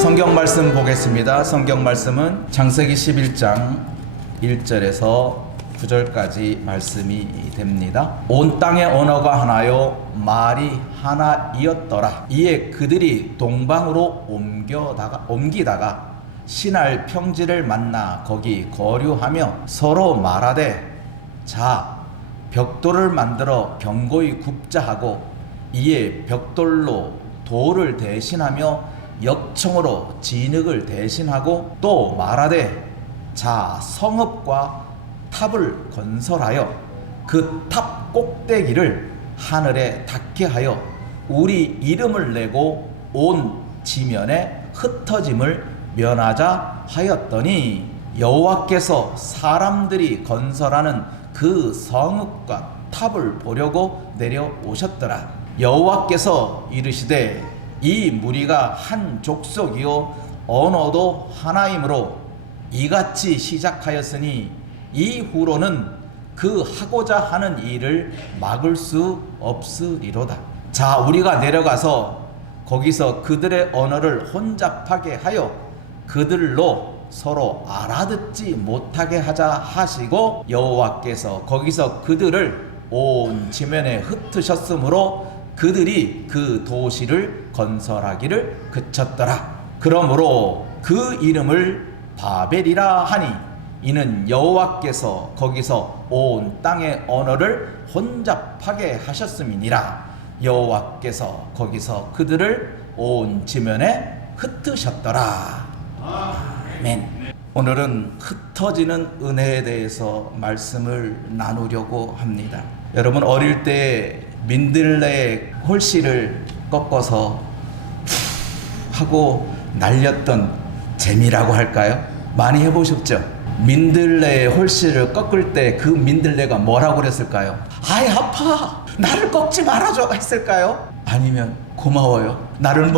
성경 말씀 보겠습니다. 성경 말씀은 창세기 11장 1절에서 9절까지 말씀이 됩니다. 온 땅의 언어가 하나요 말이 하나이었더라. 이에 그들이 동방으로 옮기다가 신할 평지를 만나 거기 거류하며 서로 말하되 자 벽돌을 만들어 견고히 굽자 하고 이에 벽돌로 돌을 대신하며 역청으로 진흙을 대신하고 또 말하되 자 성읍과 탑을 건설하여 그 탑 꼭대기를 하늘에 닿게 하여 우리 이름을 내고 온 지면에 흩어짐을 면하자 하였더니 여호와께서 사람들이 건설하는 그 성읍과 탑을 보려고 내려오셨더라. 여호와께서 이르시되 이 무리가 한 족속이요 언어도 하나이므로 이같이 시작하였으니 이후로는 그 하고자 하는 일을 막을 수 없으리로다. 자 우리가 내려가서 거기서 그들의 언어를 혼잡하게 하여 그들로 서로 알아듣지 못하게 하자 하시고 여호와께서 거기서 그들을 온 지면에 흩으셨으므로 그들이 그 도시를 건설하기를 그쳤더라. 그러므로 그 이름을 바벨이라 하니 이는 여호와께서 거기서 온 땅의 언어를 혼잡하게 하셨음이니라. 여호와께서 거기서 그들을 온 지면에 흩으셨더라. 아멘. 오늘은 흩어지는 은혜에 대해서 말씀을 나누려고 합니다. 여러분 어릴 때 민들레 홀씨를 꺾어서 하고 날렸던 재미라고 할까요? 많이 해보셨죠? 민들레 홀씨를 꺾을 때 그 민들레가 뭐라고 그랬을까요? 아이 아파 나를 꺾지 말아줘 했을까요? 아니면 고마워요 나를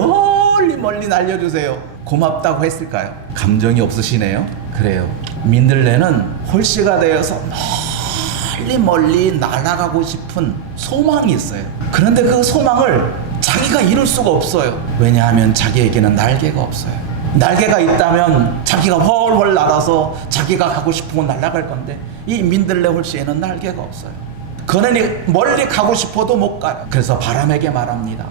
멀리 날려주세요 고맙다고 했을까요? 감정이 없으시네요. 그래요. 민들레는 홀씨가 되어서 멀리 날아가고 싶은 소망이 있어요. 그런데 그 소망을 자기가 이룰 수가 없어요. 왜냐하면 자기에게는 날개가 없어요. 날개가 있다면 자기가 훨훨 날아서 자기가 가고 싶은 곳 날아갈 건데 이 민들레 홀씨에는 날개가 없어요. 그러니 멀리 가고 싶어도 못 가요. 그래서 바람에게 말합니다.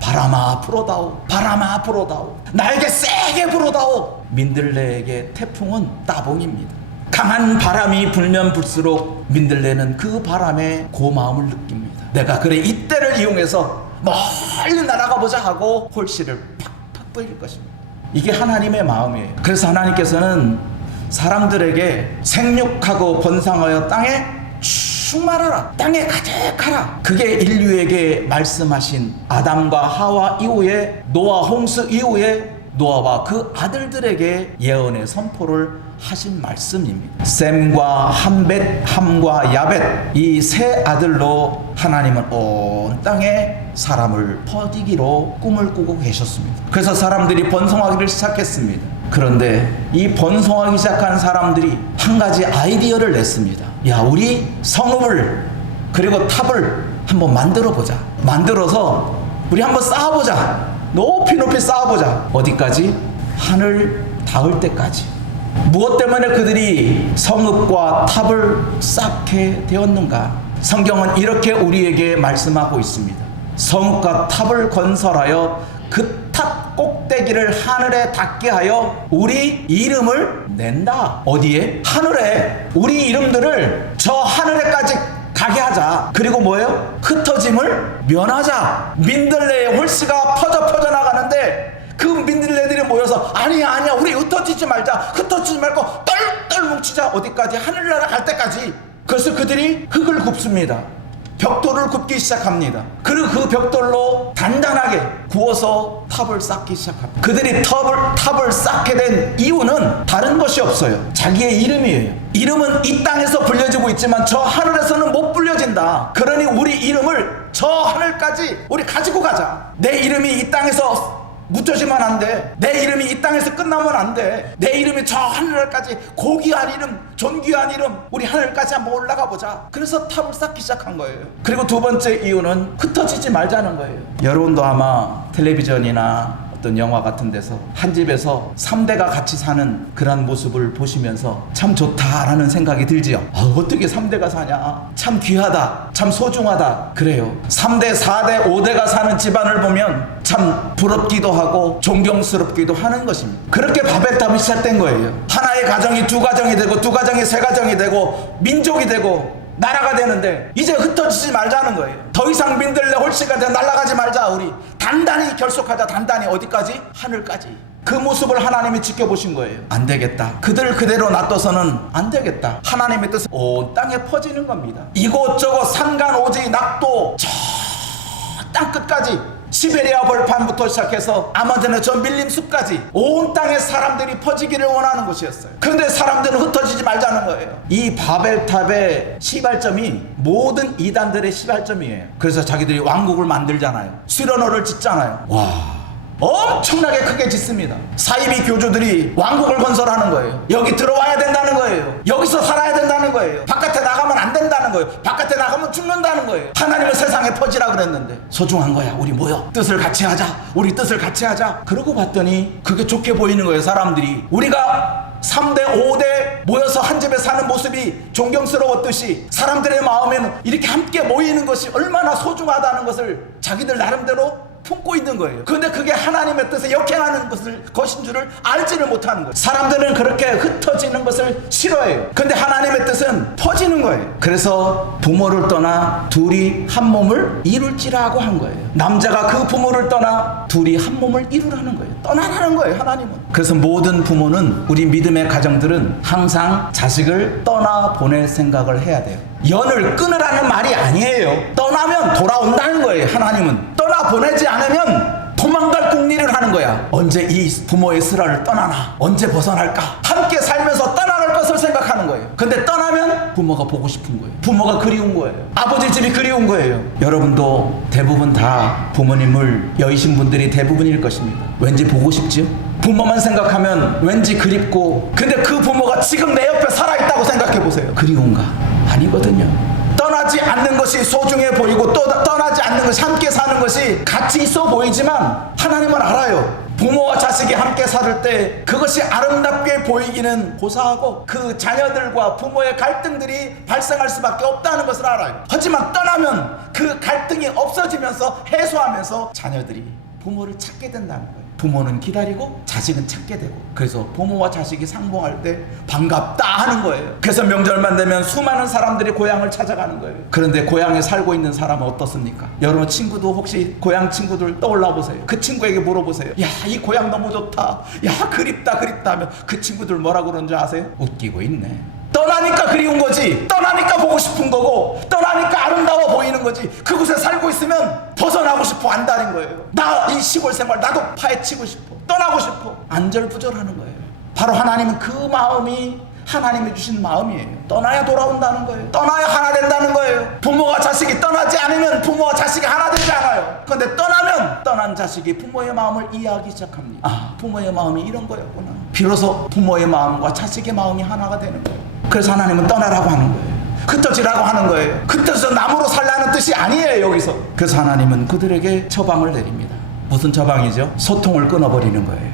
바람아 불어다오 바람아 불어다오 날개 세게 불어다오. 민들레에게 태풍은 따봉입니다. 강한 바람이 불면 불수록 민들레는 그 바람에 고마움을 느낍니다. 내가 그래 이때를 이용해서 멀리 날아가 보자 하고 홀씨를 팍팍 뿌릴 것입니다. 이게 하나님의 마음이에요. 그래서 하나님께서는 사람들에게 생육하고 번성하여 땅에 충만하라 땅에 가득하라 그게 인류에게 말씀하신 아담과 하와 이후에 노아 홍수 이후에 노아와 그 아들들에게 예언의 선포를 하신 말씀입니다. 셈과 함벳, 함과 야벳 이 세 아들로 하나님은 온 땅에 사람을 퍼지기로 꿈을 꾸고 계셨습니다. 그래서 사람들이 번성하기를 시작했습니다. 그런데 이 번성하기 시작한 사람들이 한 가지 아이디어를 냈습니다. 야 우리 성읍을 그리고 탑을 한번 만들어 보자. 만들어서 우리 한번 쌓아보자. 높이 쌓아보자. 어디까지? 하늘 닿을 때까지. 무엇 때문에 그들이 성읍과 탑을 쌓게 되었는가? 성경은 이렇게 우리에게 말씀하고 있습니다. 성읍과 탑을 건설하여 그 탑 꼭대기를 하늘에 닿게 하여 우리 이름을 낸다. 어디에? 하늘에. 우리 이름들을 저 하늘에까지 가게 하자. 그리고 뭐예요? 흩어짐을 면하자. 민들레의 홀씨가 퍼져 나가는데 그 민들레들이 모여서 아니야 우리 흩어지지 말자. 흩어지지 말고 똘똘 뭉치자. 어디까지? 하늘나라 갈 때까지. 그래서 그들이 흙을 굽습니다. 벽돌을 굽기 시작합니다. 그리고 그 벽돌로 단단하게 구워서 탑을 쌓기 시작합니다. 그들이 탑을 쌓게 된 이유는 다른 것이 없어요. 자기의 이름이에요. 이름은 이 땅에서 불려지고 있지만 저 하늘에서는 못 불려진다. 그러니 우리 이름을 저 하늘까지 우리 가지고 가자. 내 이름이 이 땅에서 묻혀지면 안 돼. 내 이름이 이 땅에서 끝나면 안 돼. 내 이름이 저 하늘까지 고귀한 이름, 존귀한 이름, 우리 하늘까지 한번 올라가 보자. 그래서 탑을 쌓기 시작한 거예요. 그리고 두 번째 이유는 흩어지지 말자는 거예요. 여러분도 아마 텔레비전이나 어떤 영화 같은 데서 한 집에서 3대가 같이 사는 그런 모습을 보시면서 참 좋다라는 생각이 들지요. 어떻게 3대가 사냐, 참 귀하다, 참 소중하다. 그래요. 3대, 4대, 5대가 사는 집안을 보면 참 부럽기도 하고 존경스럽기도 하는 것입니다. 그렇게 바벨탑이 시작된 거예요. 하나의 가정이 두 가정이 되고, 두 가정이 세 가정이 되고, 민족이 되고 나라가 되는데 이제 흩어지지 말자는 거예요. 더 이상 민들레 홀씨가 돼 날아가지 말자. 우리 단단히 결속하자. 단단히. 어디까지? 하늘까지. 그 모습을 하나님이 지켜보신 거예요. 안 되겠다. 그들 그대로 놔둬서는 안 되겠다. 하나님의 뜻은 온 땅에 퍼지는 겁니다. 이곳저곳 산간오지 낙도 저 땅끝까지, 시베리아 벌판부터 시작해서 아마존의 저 밀림숲까지 온 땅의 사람들이 퍼지기를 원하는 곳이었어요. 그런데 사람들은 흩어지지 말자는 거예요. 이 바벨탑의 시발점이 모든 이단들의 시발점이에요. 그래서 자기들이 왕국을 만들잖아요. 수련호를 짓잖아요. 와, 엄청나게 크게 짓습니다. 사이비 교주들이 왕국을 건설하는 거예요. 여기 들어와야 된다는 거예요. 여기서 살아야 된다는 거예요. 바깥에 나가면 안 된다는 거예요. 바깥에 나가면 죽는다는 거예요. 하나님은 세상에 퍼지라 그랬는데 소중한 거야. 우리 모여 뜻을 같이 하자. 우리 뜻을 같이 하자. 그러고 봤더니 그게 좋게 보이는 거예요. 사람들이 우리가 3대 5대 모여서 한 집에 사는 모습이 존경스러웠듯이 사람들의 마음에는 이렇게 함께 모이는 것이 얼마나 소중하다는 것을 자기들 나름대로 품고 있는 거예요. 그런데 그게 하나님의 뜻에 역행하는 것인 줄을 알지를 못하는 거예요. 사람들은 그렇게 흩어지는 것을 싫어해요. 그런데 하나님의 뜻은 퍼지는 거예요. 그래서 부모를 떠나 둘이 한 몸을 이룰지라고 한 거예요. 남자가 그 부모를 떠나 둘이 한 몸을 이루라는 거예요. 떠나라는 거예요, 하나님은. 그래서 모든 부모는, 우리 믿음의 가정들은 항상 자식을 떠나보낼 생각을 해야 돼요. 연을 끊으라는 말이 아니에요. 떠나면 돌아온다는 거예요. 하나님은 떠나보내지 않으면 도망갈 궁리를 하는 거야. 언제 이 부모의 슬화를 떠나나, 언제 벗어날까. 함께 살면서 떠나갈 것을 생각하는 거예요. 근데 떠나면 부모가 보고 싶은 거예요. 부모가 그리운 거예요. 아버지 집이 그리운 거예요. 여러분도 대부분 다 부모님을 여의신 분들이 대부분일 것입니다. 왠지 보고 싶지요? 부모만 생각하면 왠지 그립고, 근데 그 부모가 지금 내 옆에 살아있다고 생각해 보세요. 그리운가? 아니거든요. 떠나지 않는 것이 소중해 보이고, 또 떠나지 않는 것이, 함께 사는 것이 가치 있어 보이지만 하나님은 알아요. 부모와 자식이 함께 살 때 그것이 아름답게 보이기는 고사하고 그 자녀들과 부모의 갈등들이 발생할 수밖에 없다는 것을 알아요. 하지만 떠나면 그 갈등이 없어지면서 해소하면서 자녀들이 부모를 찾게 된다는 거예요. 부모는 기다리고 자식은 찾게 되고, 그래서 부모와 자식이 상봉할 때 반갑다 하는 거예요. 그래서 명절만 되면 수많은 사람들이 고향을 찾아가는 거예요. 그런데 고향에 살고 있는 사람은 어떻습니까? 여러분 친구도 혹시 고향 친구들 떠올라 보세요. 그 친구에게 물어보세요. 야, 이 고향 너무 좋다. 야, 그립다 하면 그 친구들 뭐라고 그러는 줄 아세요? 웃기고 있네. 떠나니까 그리운 거지. 떠나니까 보고 싶은 거고, 떠나니까 아름다워 보이는 거지. 그곳에 살고 있으면 벗어나고 싶어 한다는 거예요. 나 이 시골 생활 나도 파헤치고 싶어. 떠나고 싶어. 안절부절하는 거예요. 바로 하나님은 그 마음이 하나님이 주신 마음이에요. 떠나야 돌아온다는 거예요. 떠나야 하나 된다는 거예요. 부모와 자식이 떠나지 않으면 부모와 자식이 하나 되지 않아요. 그런데 떠나면 떠난 자식이 부모의 마음을 이해하기 시작합니다. 아, 부모의 마음이 이런 거였구나. 비로소 부모의 마음과 자식의 마음이 하나가 되는 거예요. 그래서 하나님은 떠나라고 하는 거예요. 흩어지라고 하는 거예요. 흩어져서 나무로 살라는 뜻이 아니에요, 여기서. 그래서 하나님은 그들에게 처방을 내립니다. 무슨 처방이죠? 소통을 끊어버리는 거예요.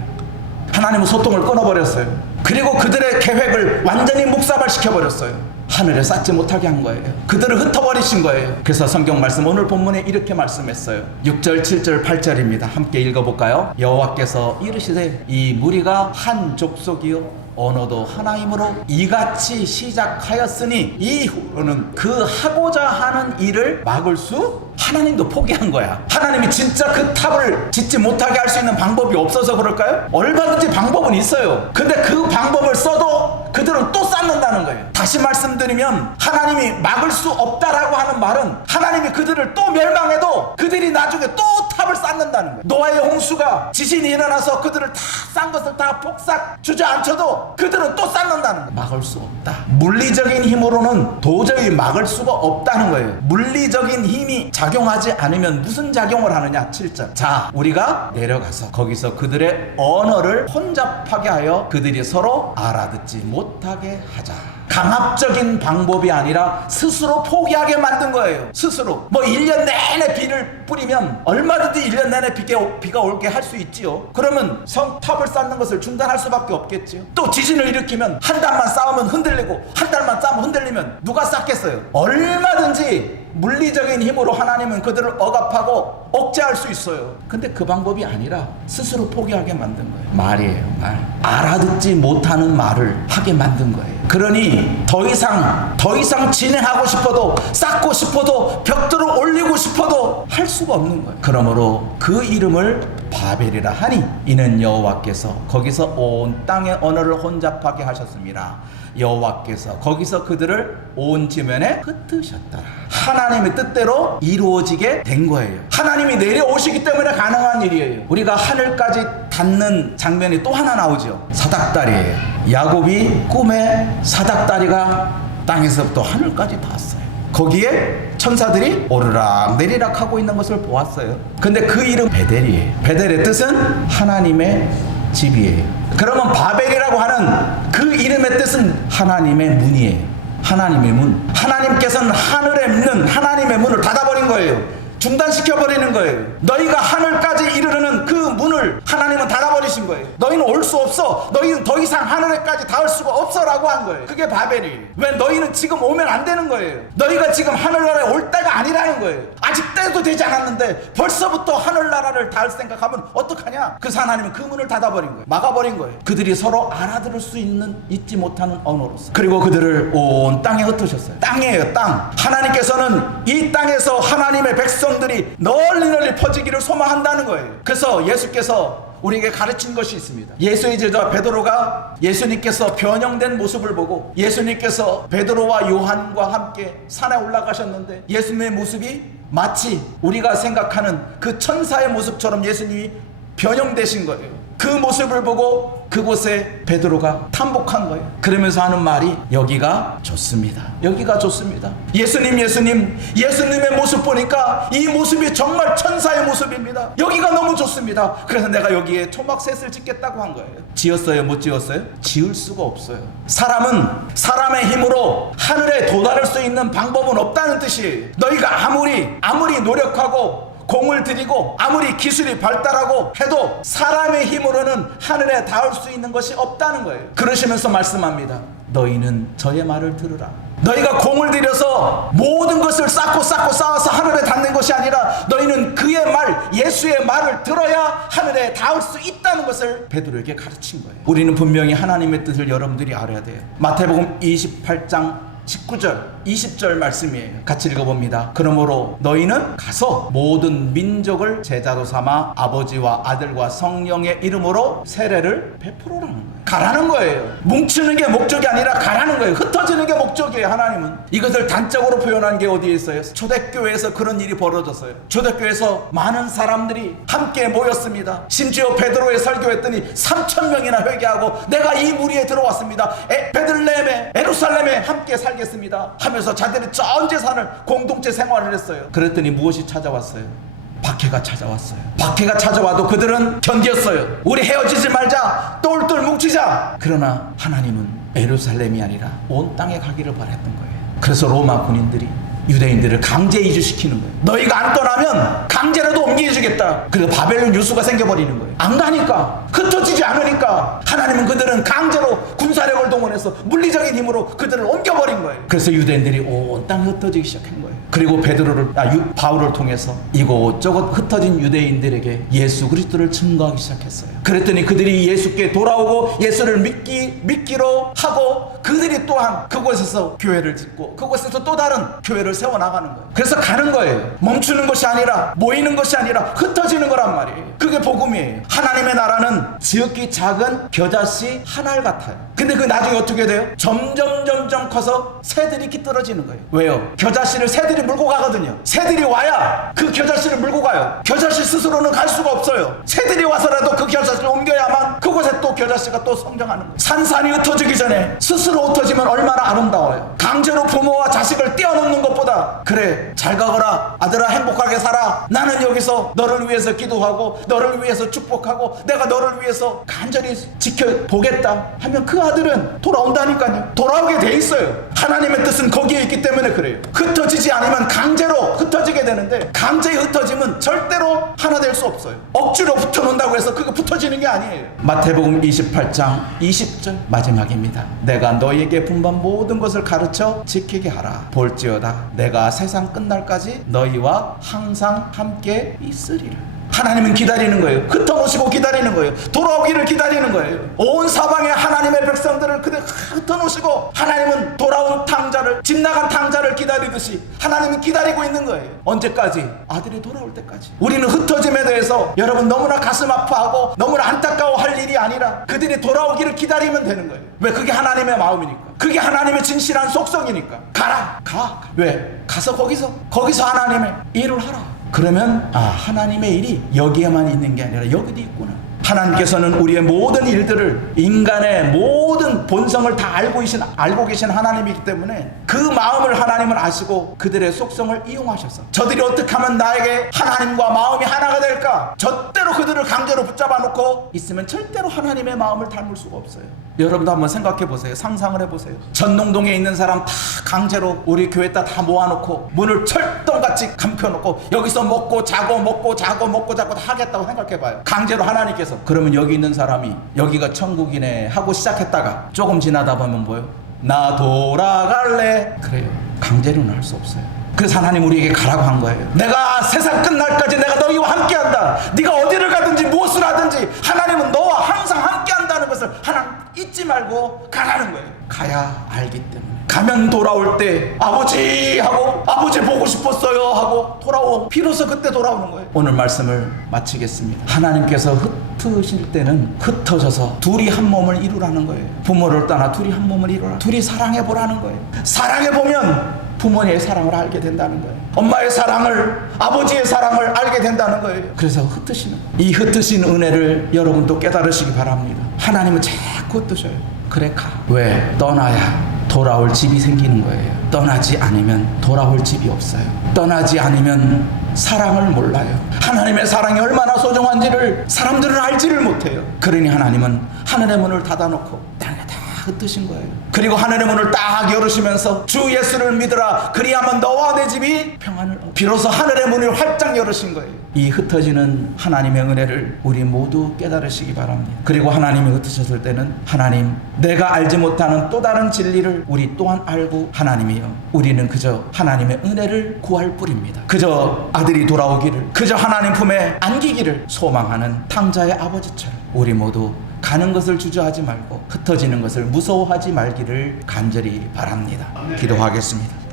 하나님은 소통을 끊어버렸어요. 그리고 그들의 계획을 완전히 묵사발시켜버렸어요. 하늘에 쌓지 못하게 한 거예요. 그들을 흩어버리신 거예요. 그래서 성경 말씀, 오늘 본문에 이렇게 말씀했어요. 6절, 7절, 8절입니다. 함께 읽어볼까요? 여호와께서 이르시되 이 무리가 한 족속이요 언어도 하나이므로 이같이 시작하였으니 이후로는 그 하고자 하는 일을 막을 수, 하나님도 포기한 거야. 하나님이 진짜 그 탑을 짓지 못하게 할 수 있는 방법이 없어서 그럴까요? 얼마든지 방법은 있어요. 근데 그 방법을 써도 그들은 또 쌓는다는 거예요. 다시 말씀드리면 하나님이 막을 수 없다라고 하는 말은 하나님이 그들을 또 멸망해도 그들이 나중에 또 탑을 쌓는다는 거예요. 노아의 홍수가 지진이 일어나서 그들을 다 싼 것을 다 폭삭 주저앉혀도 그들은 또 쌓는다는 거예요. 막을 수 없다. 물리적인 힘으로는 도저히 막을 수가 없다는 거예요. 물리적인 힘이 작용하지 않으면 무슨 작용을 하느냐. 7절. 자, 우리가 내려가서 거기서 그들의 언어를 혼잡하게 하여 그들이 서로 알아듣지 못하게 하자. 강압적인 방법이 아니라 스스로 포기하게 만든 거예요. 스스로. 뭐 1년 내내 비를 뿌리면 얼마든지 1년 내내 비가 올게 할 수 있지요. 그러면 탑을 쌓는 것을 중단할 수밖에 없겠지요. 또 지진을 일으키면 한 달만 쌓으면 흔들리고 한 달만 쌓으면 흔들리면 누가 쌓겠어요? 얼마든지 물리적인 힘으로 하나님은 그들을 억압하고 억제할 수 있어요. 근데 그 방법이 아니라 스스로 포기하게 만든 거예요. 말이에요, 말. 알아듣지 못하는 말을 하게 만든 거예요. 그러니 더 이상 진행하고 싶어도, 쌓고 싶어도, 벽돌을 올리고 싶어도 할 수가 없는 거예요. 그러므로 그 이름을 바벨이라 하니 이는 여호와께서 거기서 온 땅의 언어를 혼잡하게 하셨습니다. 여호와께서 거기서 그들을 온 지면에 흩으셨더라. 하나님의 뜻대로 이루어지게 된 거예요. 하나님이 내려오시기 때문에 가능한 일이에요. 우리가 하늘까지 닿는 장면이 또 하나 나오죠. 사닥다리예요. 야곱이 꿈에 사닥다리가 땅에서부터 하늘까지 닿았어요. 거기에 천사들이 오르락 내리락 하고 있는 것을 보았어요. 근데 그 이름 베델이에요. 베델의 뜻은 하나님의 집이에요. 그러면 바벨이라고 하는 그 이름의 뜻은 하나님의 문이에요. 하나님의 문. 하나님께서는 하늘에 있는 하나님의 문을 닫아버린 거예요. 중단시켜버리는 거예요. 너희가 하늘까지 이르르는 그 문을 하나님은 닫아버리신 거예요. 너희는 올 수 없어. 너희는 더 이상 하늘에까지 닿을 수가 없어 라고 한 거예요. 그게 바벨이에요. 왜? 너희는 지금 오면 안 되는 거예요. 너희가 지금 하늘나라에 올 때가 아니라는 거예요. 아직 때도 되지 않았는데 벌써부터 하늘나라를 닿을 생각하면 어떡하냐. 그래서 하나님은 그 문을 닫아버린 거예요. 막아버린 거예요. 그들이 서로 알아들을 수 있는 잊지 못하는 언어로서. 그리고 그들을 온 땅에 흩으셨어요. 땅이에요, 땅. 하나님께서는 이 땅에서 하나님의 백성들이 널리 퍼지기를 소망한다는 거예요. 그래서 예수께서 우리에게 가르친 것이 있습니다. 예수의 제자 베드로가 예수님께서 변형된 모습을 보고 예수님께서 베드로와 요한과 함께 산에 올라가셨는데 예수님의 모습이 마치 우리가 생각하는 그 천사의 모습처럼 예수님이 변형되신 거예요. 그 모습을 보고 그곳에 베드로가 탐복한 거예요. 그러면서 하는 말이 여기가 좋습니다. 여기가 좋습니다. 예수님의 모습 보니까 이 모습이 정말 천사의 모습입니다. 여기가 너무 좋습니다. 그래서 내가 여기에 초막셋을 짓겠다고 한 거예요. 지었어요? 못 지었어요? 지을 수가 없어요. 사람은 사람의 힘으로 하늘에 도달할 수 있는 방법은 없다는 뜻이에요. 너희가 아무리 노력하고 공을 들이고 아무리 기술이 발달하고 해도 사람의 힘으로는 하늘에 닿을 수 있는 것이 없다는 거예요. 그러시면서 말씀합니다. 너희는 저의 말을 들으라. 너희가 공을 들여서 모든 것을 쌓고 쌓아서 하늘에 닿는 것이 아니라 너희는 그의 말, 예수의 말을 들어야 하늘에 닿을 수 있다는 것을 베드로에게 가르친 거예요. 우리는 분명히 하나님의 뜻을 여러분들이 알아야 돼요. 마태복음 28장 19절 20절 말씀이에요. 같이 읽어봅니다. 그러므로 너희는 가서 모든 민족을 제자로 삼아 아버지와 아들과 성령의 이름으로 세례를 베풀어라는 거예요. 가라는 거예요. 뭉치는 게 목적이 아니라 가라는 거예요. 흩어지는 게 목적이에요. 하나님은 이것을 단적으로 표현한 게 어디에 있어요? 초대교회에서 그런 일이 벌어졌어요. 초대교회에서 많은 사람들이 함께 모였습니다. 심지어 베드로의 설교했더니 3,000명이나 회개하고 내가 이 무리에 들어왔습니다. 베들레헴에 예루살렘에 함께 살겠습니다 하면서 자기들이 전 재산을 공동체 생활을 했어요. 그랬더니 무엇이 찾아왔어요? 박해가 찾아왔어요. 박해가 찾아와도 그들은 견뎠어요. 우리 헤어지지 말자, 똘똘 뭉치자. 그러나 하나님은 예루살렘이 아니라 온 땅에 가기를 바랬던 거예요. 그래서 로마 군인들이 유대인들을 강제 이주시키는 거예요. 너희가 안 떠나면 강제로도 옮겨주겠다. 그래서 바벨론 유수가 생겨버리는 거예요. 안 가니까, 흩어지지 않으니까 하나님은 그들은 강제로 군사력을 동원해서 물리적인 힘으로 그들을 옮겨버린 거예요. 그래서 유대인들이 온 땅에 흩어지기 시작한 거예요. 그리고 바울을 통해서 이곳저곳 흩어진 유대인들에게 예수 그리스도를 증거하기 시작했어요. 그랬더니 그들이 예수께 돌아오고 예수를 믿기로 하고 그들이 또한 그곳에서 교회를 짓고 그곳에서 또 다른 교회를 세워나가는 거예요. 그래서 가는 거예요. 멈추는 것이 아니라 모이는 것이 아니라 흩어지는 거란 말이에요. 그게 복음이에요. 하나님의 나라는 지극히 작은 겨자씨 한 알 같아요. 근데 그 나중에 어떻게 돼요? 점점 커서 새들이 깃들어지는 거예요. 왜요? 겨자씨를 새들이 물고 가거든요. 새들이 와야 그 겨자씨를 물고 가요. 겨자씨 스스로는 갈 수가 없어요. 새들이 와서라도 그 겨자씨를 옮겨야만 그곳에 또 겨자씨가 또 성장하는 거예요. 산산이 흩어지기 전에 스스로 억지로 흩어지면 얼마나 아름다워요. 강제로 부모와 자식을 떼어놓는 것보다 그래 잘 가거라 아들아 행복하게 살아 나는 여기서 너를 위해서 기도하고 너를 위해서 축복하고 내가 너를 위해서 간절히 지켜보겠다 하면 그 아들은 돌아온다니까요. 돌아오게 돼 있어요. 하나님의 뜻은 거기에 있기 때문에 그래요. 흩어지지 않으면 강제로 흩어지게 되는데 강제에 흩어지면 절대로 하나 될 수 없어요. 억지로 붙어놓는다고 해서 그거 붙어지는 게 아니에요. 마태복음 28장 20절 마지막입니다. 내가 너희에게 분반 모든 것을 가르쳐 지키게 하라. 볼지어다 내가 세상 끝날까지 너희와 항상 함께 있으리라. 하나님은 기다리는 거예요. 흩어놓으시고 기다리는 거예요. 돌아오기를 기다리는 거예요. 온 사방에 하나님의 백성들을 그대 흩어놓으시고 하나님은 돌아온 탕자를 집 나간 탕자를 기다리듯이 하나님은 기다리고 있는 거예요. 언제까지? 아들이 돌아올 때까지. 우리는 흩어짐에 대해서 여러분 너무나 가슴 아파하고 너무나 안타까워할 일이 아니라 그들이 돌아오기를 기다리면 되는 거예요. 왜? 그게 하나님의 마음이니까. 그게 하나님의 진실한 속성이니까. 가라. 가. 왜? 가서 거기서 하나님의 일을 하라. 그러면 하나님의 일이 여기에만 있는 게 아니라 여기도 있구나. 하나님께서는 우리의 모든 일들을 인간의 모든 본성을 다 알고 계신 하나님이기 때문에 그 마음을 하나님은 아시고 그들의 속성을 이용하셔서 저들이 어떻게 하면 나에게 하나님과 마음이 하나가 될까? 절대로 그들을 강제로 붙잡아 놓고 있으면 절대로 하나님의 마음을 닮을 수가 없어요. 여러분도 한번 생각해 보세요. 상상을 해보세요. 전농동에 있는 사람 다 강제로 우리 교회에다 다 모아놓고 문을 철덩같이 감켜놓고 여기서 먹고 자고 다 하겠다고 생각해봐요. 강제로 하나님께서. 그러면 여기 있는 사람이 여기가 천국이네 하고 시작했다가 조금 지나다 보면 뭐예요? 나 돌아갈래. 그래요. 강제로는 할 수 없어요. 그래서 하나님 우리에게 가라고 한 거예요. 내가 세상 끝날까지 내가 너희와 함께한다. 네가 어디를 가든지 무엇을 하든지 하나님은 너와 항상 함께한다는 것을 하나님 잊지 말고 가라는 거예요. 가야 알기 때문에. 가면 돌아올 때 아버지 하고 아버지 보고 싶었어요 하고 돌아오고 비로소 그때 돌아오는 거예요. 오늘 말씀을 마치겠습니다. 하나님께서 흩으실 때는 흩어져서 둘이 한 몸을 이루라는 거예요. 부모를 떠나 둘이 한 몸을 이루라. 둘이 사랑해 보라는 거예요. 사랑해 보면 부모의 사랑을 알게 된다는 거예요. 엄마의 사랑을, 아버지의 사랑을 알게 된다는 거예요. 그래서 흩으시는 거예요. 이 흩으신 은혜를 여러분도 깨달으시기 바랍니다. 하나님은 자꾸 흩으셔요. 그래 가. 왜? 떠나야 돌아올 집이 생기는 거예요. 떠나지 않으면 돌아올 집이 없어요. 떠나지 않으면 사랑을 몰라요. 하나님의 사랑이 얼마나 소중한지를 사람들은 알지를 못해요. 그러니 하나님은 하늘의 문을 닫아놓고 땅에 다 흩으신 거예요. 그리고 하늘의 문을 딱 열으시면서 주 예수를 믿으라 그리하면 너와 내 집이 평안을 얻어. 비로소 하늘의 문을 활짝 열으신 거예요. 이 흩어지는 하나님의 은혜를 우리 모두 깨달으시기 바랍니다. 그리고 하나님이 흩으셨을 때는 하나님 내가 알지 못하는 또 다른 진리를 우리 또한 알고 하나님이여 우리는 그저 하나님의 은혜를 구할 뿐입니다. 그저 아들이 돌아오기를 그저 하나님 품에 안기기를 소망하는 탕자의 아버지처럼 우리 모두 가는 것을 주저하지 말고 흩어지는 것을 무서워하지 말기를 간절히 바랍니다. 기도하겠습니다.